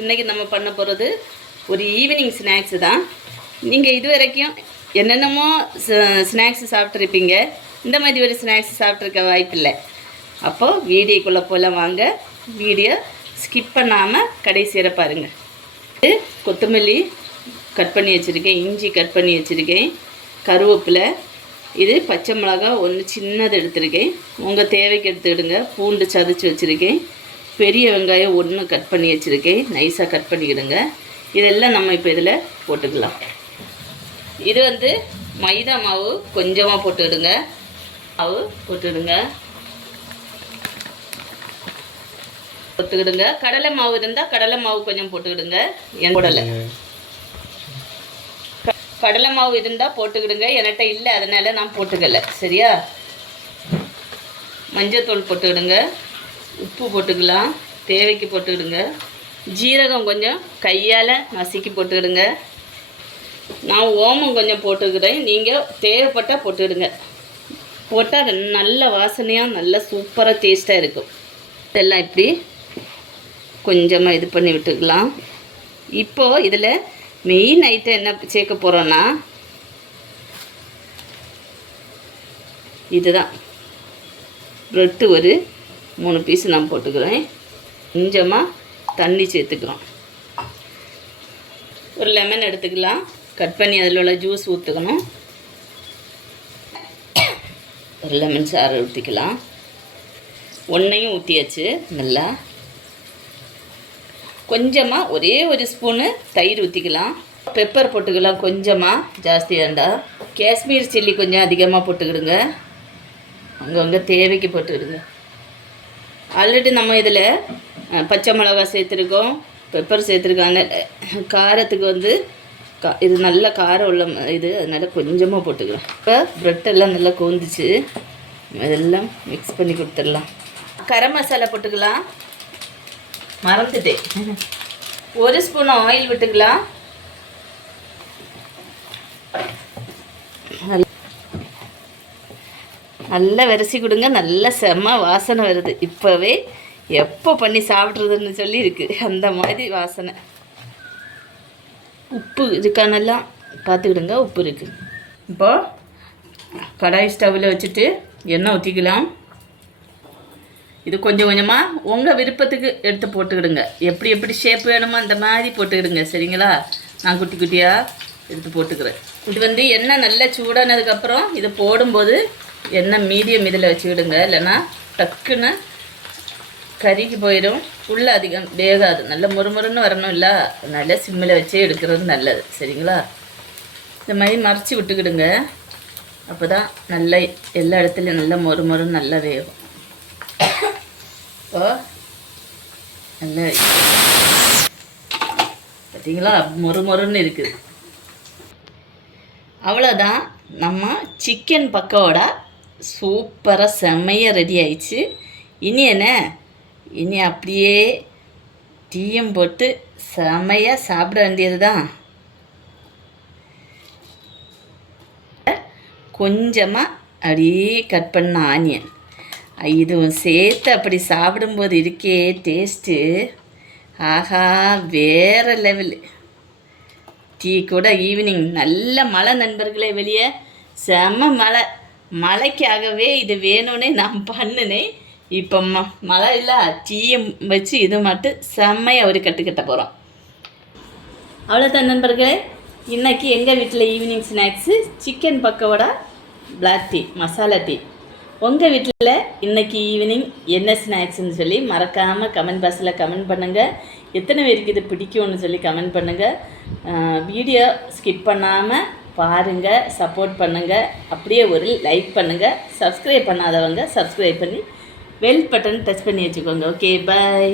இன்னைக்கு நம்ம பண்ண போகிறது ஒரு ஈவினிங் ஸ்நாக்ஸு தான். நீங்கள் இது வரைக்கும் என்னென்னமோ ஸ்நாக்ஸு சாப்பிட்ருப்பீங்க. இந்த மாதிரி ஒரு ஸ்நாக்ஸ் சாப்பிட்ருக்க வாய்ப்பில்லை. அப்போது வீடியோக்குள்ளே போல் வாங்க. வீடியோ ஸ்கிப் பண்ணாமல் கடைசியில் பாருங்கள். இது கொத்தமல்லி கட் பண்ணி வச்சுருக்கேன், இஞ்சி கட் பண்ணி வச்சுருக்கேன், கருவேப்பிலை, இது பச்சை மிளகாய் ஒன்று சின்னது எடுத்துருக்கேன், உங்கள் தேவைக்கு எடுத்துக்கிடுங்க. பூண்டு சதைச்சி வச்சுருக்கேன், பெரிய வெங்காயம் ஒன்று கட் பண்ணி வச்சுருக்கேன், நைஸாக கட் பண்ணிக்கிடுங்க. இதெல்லாம் நம்ம இப்போ இதில் போட்டுக்கலாம். இது மைதா மாவு கொஞ்சமாக போட்டுக்கிடுங்க. மாவு போட்டுக்கிடுங்க. கடலை மாவு இருந்தால் கடலை மாவு கொஞ்சம் போட்டுக்கிடுங்க. என் போடலை கடலை மாவு இருந்தால் போட்டுக்கிடுங்க. என்கிட்ட இல்லை, அதனால் நான் போட்டுக்கலை. சரியா? மஞ்சத்தூள் போட்டுக்கிடுங்க. உப்பு போட்டுக்கலாம், தேவைக்கு போட்டுக்கிடுங்க. ஜீரகம் கொஞ்சம் கையால் நசுக்கி போட்டுக்கிடுங்க. நான் ஓமம் கொஞ்சம் போட்டுக்கிறேன், நீங்கள் தேவைப்பட்டால் போட்டுக்கிடுங்க. போட்டால் நல்ல வாசனையாக நல்ல சூப்பராக டேஸ்ட்டாக இருக்கும். இதெல்லாம் இப்படி கொஞ்சமாக இது பண்ணி விட்டுக்கலாம். இப்போது இதில் மெயின் ஐட்டம் என்ன சேர்க்க போகிறோன்னா, இதுதான் ப்ரெட்டு ஒரு 3 பீஸ் நான் போட்டுக்கிறேன். கொஞ்சமாக தண்ணி சேர்த்துக்கிறோம். ஒரு லெமன் எடுத்துக்கலாம், கட் பண்ணி அதில் உள்ள ஜூஸ் ஊற்றுக்கணும். ஒரு லெமன் சாறு ஊற்றிக்கலாம். ஒன்றையும் ஊற்றியாச்சு. நல்லா கொஞ்சமாக ஒரே ஒரு ஸ்பூனு தயிர் ஊற்றிக்கலாம். பெப்பர் போட்டுக்கலாம், கொஞ்சமாக, ஜாஸ்தி வேண்டாம். காஷ்மீர் சில்லி கொஞ்சம் அதிகமாக போட்டுக்கிடுங்க. அங்கங்கே தேவைக்கு போட்டுக்கிடுங்க. ஆல்ரெடி நம்ம இதில் பச்சை மிளகா சேர்த்துருக்கோம், பெப்பர் சேர்த்துருக்கோம். காரத்துக்கு இது நல்ல காரம் உள்ள இது, அதனால் கொஞ்சமாக போட்டுக்கலாம். இப்போ ப்ரெட்டெல்லாம் நல்லா கொந்துச்சு, இதெல்லாம் மிக்ஸ் பண்ணி கொடுத்துடலாம். கரம் மசாலா போட்டுக்கலாம், மறந்துட்டேன். 1 ஸ்பூன் ஆயில் விட்டுக்கலாம். நல்லா விரசி கொடுங்க. நல்ல செம்ம வாசனை வருது. இப்போவே எப்போ பண்ணி சாப்பிட்றதுன்னு சொல்லி இருக்குது, அந்த மாதிரி வாசனை. உப்பு இருக்கானெல்லாம் பார்த்துக்கிடுங்க, உப்பு இருக்குது. இப்போது கடாய் ஸ்டவ்வில் வச்சுட்டு எண்ணெய் ஊற்றிக்கலாம். இது கொஞ்சம் கொஞ்சமாக உங்கள் விருப்பத்துக்கு எடுத்து போட்டுக்கிடுங்க. எப்படி ஷேப் வேணுமோ அந்த மாதிரி போட்டுக்கிடுங்க. சரிங்களா? நான் குட்டி குட்டியாக எடுத்து போட்டுக்கிறேன். இது எண்ணெய் நல்லா சூடானதுக்கப்புறம் இது போடும்போது எண்ணெய் மீடியம் இதில் வச்சுக்கிடுங்க, இல்லைன்னா டக்குன்னு கறிக்கு போயிடும். உள்ளே அதிகம் வேகாது. நல்ல முறுமுறுன்னு வரணும், இல்லை? நல்லா சிம்மில் வச்சே எடுக்கிறது நல்லது. சரிங்களா? இந்த மாதிரி மறைச்சி விட்டுக்கிடுங்க. அப்போ தான் நல்லா எல்லா இடத்துலையும் நல்லா மொறுமொறுன்னு நல்லா வேகும். இப்போ நல்லா பார்த்தீங்களா, மொறுமொறுன்னு இருக்குது. அவ்வளோதான், நம்ம சிக்கன் பக்கோடா சூப்பராக செம்மையாக ரெடி ஆயிடுச்சு. இனி அப்படியே டீயும் போட்டு செம்மையாக சாப்பிட வேண்டியது தான். கொஞ்சமாக அப்படியே கட் பண்ண ஆனியன் இதுவும் சேர்த்து அப்படி சாப்பிடும்போது இருக்கே டேஸ்ட்டு, ஆஹா, வேறு லெவலு. டீ கூட ஈவினிங் நல்ல மழை நண்பர்களே, வெளியே செம்ம மழைக்காகவே இது வேணும்னே நான் பண்ணினேன். இப்போ மழை இல்லை, டீயை வச்சு இது மட்டும் செம்மையாக ஒரு கட்ட போகிறோம். அவ்வளோதான் நண்பர்களே, இன்றைக்கி எங்கள் வீட்டில் evening snacks chicken pakoda, black tea, masala tea. உங்கள் வீட்டில் இன்றைக்கி ஈவினிங் என்ன ஸ்நாக்ஸ்ன்னு சொல்லி மறக்காமல் கமெண்ட் பாக்ஸில் கமெண்ட் பண்ணுங்கள். எத்தனை பேருக்கு இது பிடிக்கும்னு சொல்லி கமெண்ட் பண்ணுங்கள். வீடியோ ஸ்கிப் பண்ணாமல் பாருங்கள், சப்போர்ட் பண்ணுங்கள். அப்படியே ஒரு லைக் பண்ணுங்கள். சப்ஸ்கிரைப் பண்ணாதவங்க சப்ஸ்கிரைப் பண்ணி பெல் பட்டன் டச் பண்ணி வச்சுக்கோங்க. ஓகே, பாய்.